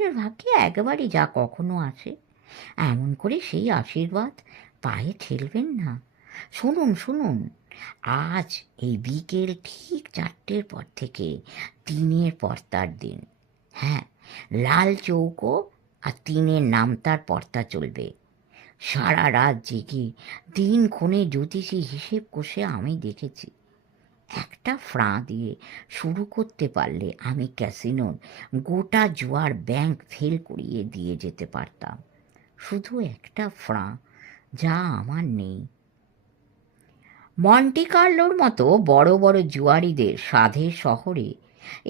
লোকটার ভাগ্যে একেবারে যা কখনো আসে, এমন করে সেই আশীর্বাদ পায়ে ঠেলবেন না। শুনুন শুনুন, আজ এই বিকেল ঠিক 4টের পর থেকে 3-এর পর্তার দিন। হ্যাঁ, লাল চৌকো আর 3-এর নামতার পর্তা চলবে। সারা রাত জেগে দিনক্ষণে জ্যোতিষী হিসেব কষে আমি দেখেছি, একটা ফ্রাঁ দিয়ে শুরু করতে পারলে আমি ক্যাসিনোর গোটা জুয়ার ব্যাংক ফেল করিয়ে দিয়ে যেতে পারতাম। শুধু একটা ফ্রাঁ, যা আমার নেই। মন্টি কার্লোর মতো বড় বড় জুয়ারিদের সাধের শহরে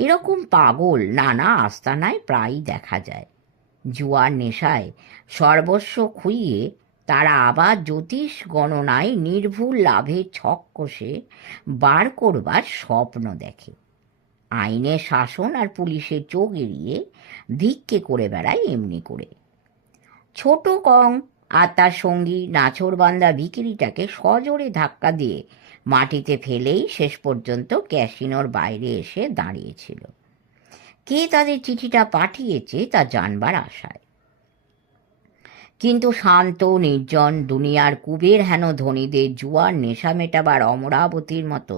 এরকম পাগল নানা আস্তানায় প্রায়ই দেখা যায়। জুয়ার নেশায় সর্বস্ব খুইয়ে তারা আবার জ্যোতিষ গণনায় নির্ভুল লাভের ছক কষে বার করবার স্বপ্ন দেখে। আইনের শাসন আর পুলিশের চোখ এড়িয়ে ভিক্ষে করে বেড়ায় এমনি করে। ছোট কং আর তার সঙ্গী নাছোড়বান্দা ভিখিরিটাকে সজোরে ধাক্কা দিয়ে মাটিতে ফেলেই শেষ পর্যন্ত ক্যাসিনোর বাইরে এসে দাঁড়িয়েছিল, কে তাদের চিঠিটা পাঠিয়েছে তা জানবার আশায়। কিন্তু শান্ত নির্জন দুনিয়ার কুবের হেন ধনীদের জুয়ার নেশা মেটাবার অমরাবতীর মতো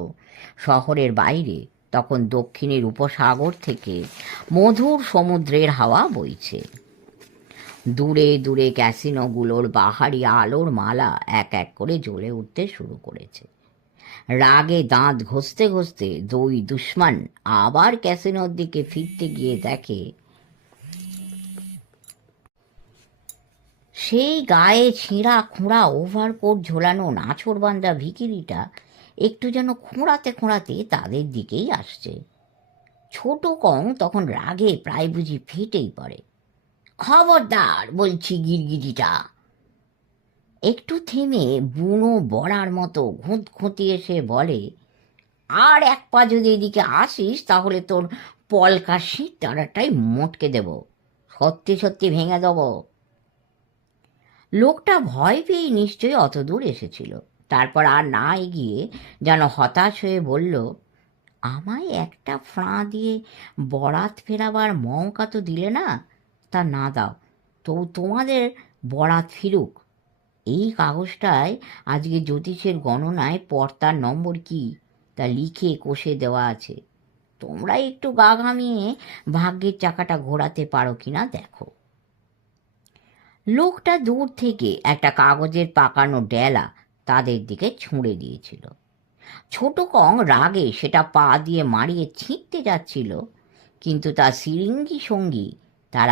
শহরের বাইরে তখন দক্ষিণের উপসাগর থেকে মধুর সমুদ্রের হাওয়া বইছে। দূরে দূরে ক্যাসিনোগুলোর বাহারি আলোর মালা এক এক করে জ্বলে উঠতে শুরু করেছে। রাগে দাঁত ঘষতে ঘষতে দুই দুশ্মন আবার ক্যাসিনোর দিকে ফিরতে গিয়ে দেখে সেই গায়ে ছিঁড়া খুঁড়া ওভারকোট ঝোলানো নাছোড়বান্দা ভিখিরিটা একটু যেন খোঁড়াতে খোঁড়াতে তাদের দিকেই আসছে। ছোট কং তখন রাগে প্রায় বুঝি ফেটেই পড়ে। খবরদার বলছি গিরগিটিটা। একটু থেমে বুনো বড়ার মতো ঘুঁত খুঁতিয়ে সে বলে, আর এক পা যদি এদিকে আসিস তাহলে তোর পলকাশি তারাটাই মোটকে দেব, সত্যি সত্যি ভেঙে দেব। লোকটা ভয় পেয়ে নিশ্চয়ই অত দূর এসেছিল। তারপর আর না এগিয়ে যেন হতাশ হয়ে বলল, আমায় একটা ফ্রাঁ দিয়ে বরাত ফেরাবার মৌকা তো দিলে না, তা না দাও তো তোমাদের বরাত ফিরুক। এই কাগজটায় আজকে জ্যোতিষের গণনায় পর্তার নম্বর কি তা লিখে কষে দেওয়া আছে। তোমরা একটু গা ঘামিয়ে ভাগ্যের চাকাটা ঘোরাতে পারো কিনা দেখো। লোকটা দূর থেকে একটা কাগজের পাকানো ডেলা তাদের দিকে ছুঁড়ে দিয়েছিল। ছোট কং রাগে সেটা পা দিয়ে মারিয়ে ছিঁড়তে যাচ্ছিল, কিন্তু তার সিরিঙ্গি সঙ্গী তার